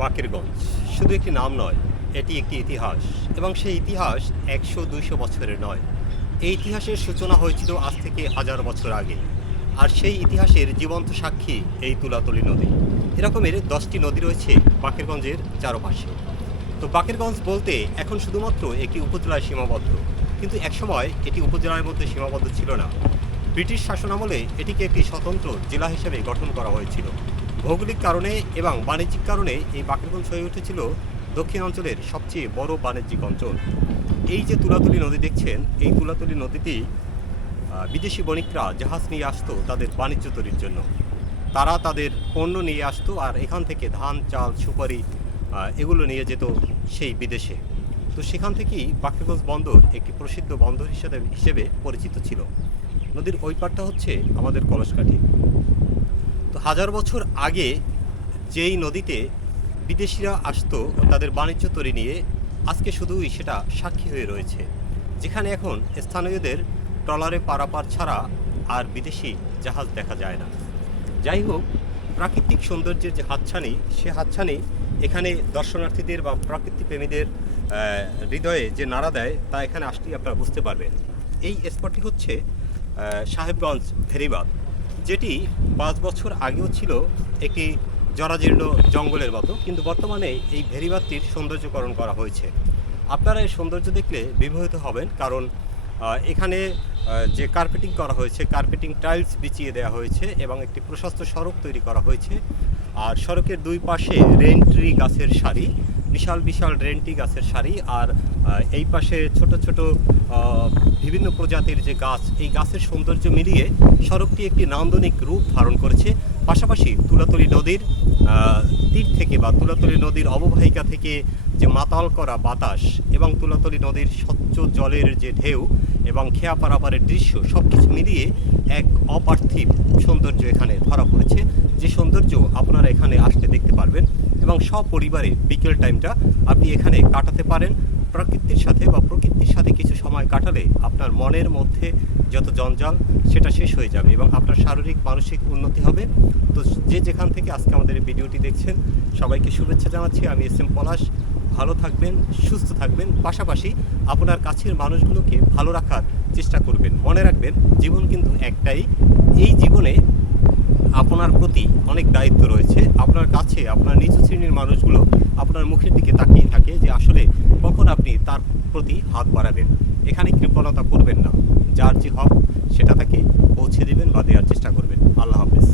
বাকেরগঞ্জ শুধু একটি নাম নয়, এটি একটি ইতিহাস এবং সেই ইতিহাস ১০০-২০০ বছরের নয়। এই ইতিহাসের সূচনা হয়েছিল আজ থেকে হাজার বছর আগে, আর সেই ইতিহাসের জীবন্ত সাক্ষী এই তুলাতলী নদী। এরকমের ১০টি নদী রয়েছে বাকেরগঞ্জের চারপাশে। তো বাকেরগঞ্জ বলতে এখন শুধুমাত্র একটি উপজেলায় সীমাবদ্ধ, কিন্তু একসময় এটি উপজেলার মধ্যে সীমাবদ্ধ ছিল না। ব্রিটিশ শাসনামলে এটিকে একটি স্বতন্ত্র জেলা হিসেবে গঠন করা হয়েছিল। ভৌগোলিক কারণে এবং বাণিজ্যিক কারণে এই বাকেরগঞ্জ হয়ে উঠেছিল দক্ষিণাঞ্চলের সবচেয়ে বড় বাণিজ্যিক অঞ্চল। এই যে তুলাতলী নদী দেখছেন, এই তুলাতলী নদীটি বিদেশি বণিকরা জাহাজ নিয়ে আসতো তাদের বাণিজ্য তৈরির জন্য। তারা তাদের পণ্য নিয়ে আসতো আর এখান থেকে ধান, চাল, সুপারি এগুলো নিয়ে যেত সেই বিদেশে। তো সেখান থেকেই বাকেরগঞ্জ বন্দর একটি প্রসিদ্ধ বন্দর হিসেবে পরিচিত ছিল। নদীর ওই পারটা হচ্ছে আমাদের কলসকাঠি। তো হাজার বছর আগে যেই নদীতে বিদেশিরা আসতো তাদের বাণিজ্য তৈরি নিয়ে, আজকে শুধুই সেটা সাক্ষী হয়ে রয়েছে, যেখানে এখন স্থানীয়দের ট্রলারে পারাপার ছাড়া আর বিদেশি জাহাজ দেখা যায় না। যাই হোক, প্রাকৃতিক সৌন্দর্যের যে হাতছানি, সে হাতছানি এখানে দর্শনার্থীদের বা প্রকৃতি প্রেমীদের হৃদয়ে যে নাড়া দেয় তা এখানে আসলেই আপনারা বুঝতে পারবেন। এই স্পটটি হচ্ছে সাহেবগঞ্জ ভেরিবাঁধ, যেটি ৫ বছর আগেও ছিল একটি জরাজীর্ণ জঙ্গলের মতো, কিন্তু বর্তমানে এই ভেরিবাঁধটির সৌন্দর্যকরণ করা হয়েছে। আপনারা এই সৌন্দর্য দেখলে বিমোহিত হবেন, কারণ এখানে যে কার্পেটিং করা হয়েছে, কার্পেটিং টাইলস বিছিয়ে দেওয়া হয়েছে এবং একটি প্রশস্ত সড়ক তৈরি করা হয়েছে। আর সড়কের দুই পাশে রেনট্রি গাছের সারি, বিশাল বিশাল রেনট্রি গাছের সারি, আর এই পাশে ছোট ছোট বিভিন্ন প্রজাতির যে গাছ, এই গাছের সৌন্দর্য মিলিয়ে সড়কটি একটি নান্দনিক রূপ ধারণ করেছে। পাশাপাশি তুলাতলী নদীর তীর থেকে বা তুলাতলী নদীর অববাহিকা থেকে যে মাতাল করা বাতাস এবং তুলাতলী নদীর স্বচ্ছ জলের যে ঢেউ এবং খেয়া পারাপারের দৃশ্য, সব কিছু মিলিয়ে এক অপার্থিব সৌন্দর্য এখানে ধরা পড়েছে, যে সৌন্দর্য আপনারা এখানে আসলে দেখতে পারবেন এবং সপরিবারে বিকেল টাইমটা আপনি এখানে কাটাতে পারেন। প্রকৃতির সাথে কিছু সময় কাটালে আপনার মনের মধ্যে যত জঞ্জাল সেটা শেষ হয়ে যাবে এবং আপনার শারীরিক মানসিক উন্নতি হবে। তো যে যেখান থেকে আজকে আমাদের এই ভিডিওটি দেখছেন, সবাইকে শুভেচ্ছা জানাচ্ছি। আমি এস এম পলাশ। ভালো থাকবেন, সুস্থ থাকবেন, পাশাপাশি আপনার কাছের মানুষগুলোকে ভালো রাখার চেষ্টা করবেন। মনে রাখবেন, জীবন কিন্তু একটাই। এই জীবনে আপনার প্রতি অনেক দায়িত্ব রয়েছে। আপনার কাছে আপনার নিচু শ্রেণীর মানুষগুলো আপনার মুখের দিকে তাকিয়ে থাকে যে আসলে কখন আপনি তার প্রতি হাত বাড়াবেন। এখানে কৃপণতা করবেন না, যার যে হক সেটা তাকে পৌঁছে দেবেন বা দেওয়ার চেষ্টা করবেন। আল্লাহ হাফেজ।